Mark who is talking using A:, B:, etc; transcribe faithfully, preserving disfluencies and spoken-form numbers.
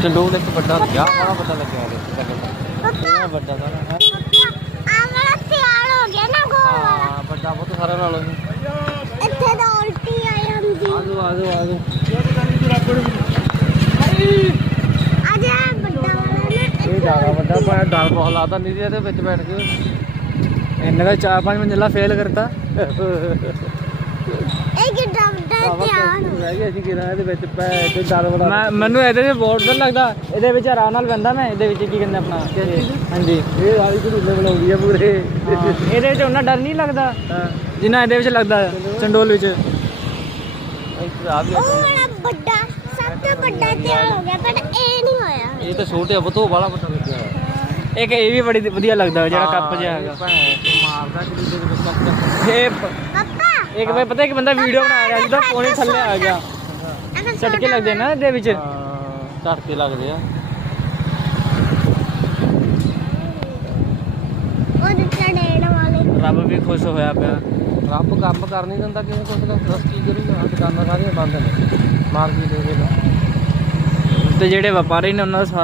A: ਚੰਡੋਲ ਇੱਕ ਵੱਡਾ ਲੱਗਿਆ ਬੜਾ ਵੱਡਾ ਲੱਗਿਆ ਇਹ ਵੱਡਾ ਸਾਰਾ ਹੈ
B: ਆ ਵਾਲਾ ਤਿਆਰ ਹੋ ਗਿਆ ਨਾ ਗੋਲ ਵਾਲਾ
A: ਹਾਂ ਵੱਡਾ ਬਹੁਤ ਸਾਰਾ ਨਾਲੋਂ
B: ਇੱਥੇ ਤਾਂ ਉਲਟੀ ਆਈ ਹੁੰਦੀ
A: ਆਜੋ ਆਜੋ ਆਜੋ
B: ਆ ਜਾ ਵੱਡਾ ਵਾਲਾ ਨਾ
A: ਇਹ ਜ਼ਿਆਦਾ ਵੱਡਾ ਪਰ ਡਰ ਬਹੁਤ ਲੱਗਦਾ ਨਹੀਂ ਇਹਦੇ ਵਿੱਚ ਬੈਠ ਕੇ ਇਹਨਾਂ ਦਾ ਚਾਰ ਪੰਜ ਮੰਜ਼ਿਲਾ ਫੇਲ ਕਰਤਾ
B: ਇਹ ਕਿੱਡਾ ਵੱਡਾ ਤਿਆਰ
A: ਰਹਿ ਗਿਆ ਜੀ ਕਿਹੜਾ ਇਹਦੇ ਵਿੱਚ ਪੈ ਤੇ ਡਰ ਬੜਾ ਮੈਂ ਮੈਨੂੰ ਇਹਦੇ ਵਿੱਚ ਬਹੁਤ ਡਰ ਲੱਗਦਾ ਇਹਦੇ ਵਿੱਚ ਆਰਾਮ ਨਾਲ ਬੰਦਾ ਮੈਂ ਇਹਦੇ ਵਿੱਚ ਕੀ ਕਹਿੰਦੇ ਆਪਣਾ ਹਾਂਜੀ ਇਹ ਵਾਲੀ ਝੂਲੇ ਬਣਾਉਂਦੀ ਆ ਪੂਰੇ ਇਹਦੇ ਵਿੱਚ ਉਹਨਾਂ ਡਰ ਨਹੀਂ ਲੱਗਦਾ ਜਿੰਨਾ ਇਹਦੇ ਵਿੱਚ ਲੱਗਦਾ ਚੰਡੋਲ ਵਿੱਚ
B: ਉਹ ਬੜਾ ਵੱਡਾ ਸਭ ਤੋਂ ਵੱਡਾ ਤਿਆਰ ਹੋ ਗਿਆ ਪਰ ਇਹ ਨਹੀਂ ਹੋਇਆ
A: ਇਹ ਤਾਂ ਛੋਟੇ ਬਤੋ ਵਾਲਾ ਵੱਡਾ ਲੱਗਿਆ ਇੱਕ ਇਹ ਵੀ ਬੜੀ ਵਧੀਆ ਲੱਗਦਾ ਜਿਹੜਾ ਕੱਪ ਜਿਹਾ ਹੈਗਾ ਮਾਰਦਾ ਜਿਹੜੀ ਦੇ ਵਿੱਚ ਕੱਪ ਇਹ
B: ਪਾਪਾ
A: ਇੱਕ ਵਾਰ ਪਤਾ ਇੱਕ ਬੰਦਾ ਵੀਡੀਓ ਬਣਾ ਰਿਹਾ ਜਿਹਦਾ ਫੋਨ ਹੀ ਥੱਲੇ ਆ ਗਿਆ ਝਟਕੇ ਲੱਗਦੇ ਨਾ ਇਹਦੇ ਵਿੱਚ ਝਟਕੇ ਲੱਗਦੇ ਆ
B: ਉਹ ਚੜੇਣ ਵਾਲੇ
A: ਰੱਬ ਵੀ ਖੁਸ਼ ਹੋਇਆ ਪਿਆ ਰੱਬ ਕੰਮ ਕਰ ਨਹੀਂ ਦਿੰਦਾ ਕਿਉਂ ਕੁਛ ਦਾ ਦੱਸ ਕੀ ਕਰੂਗਾ ਦੁਕਾਨਾਂ ਸਾਰੀਆਂ ਬੰਦ ਨੇ ਮਾਰਕੀਟ ਦੇ ਵਿੱਚ ਤੇ ਜਿਹੜੇ ਵਪਾਰੀ ਨੇ ਉਹਨਾਂ ਦਾ